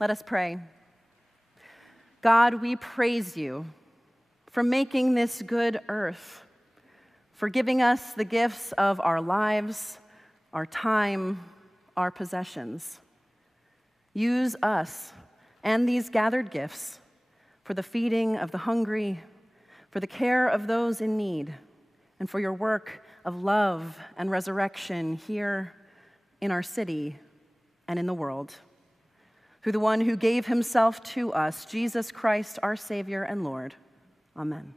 Let us pray. God, we praise you for making this good earth, for giving us the gifts of our lives, our time, our possessions. Use us and these gathered gifts for the feeding of the hungry, for the care of those in need, and for your work of love and resurrection here in our city and in the world. Through the one who gave himself to us, Jesus Christ, our Savior and Lord. Amen.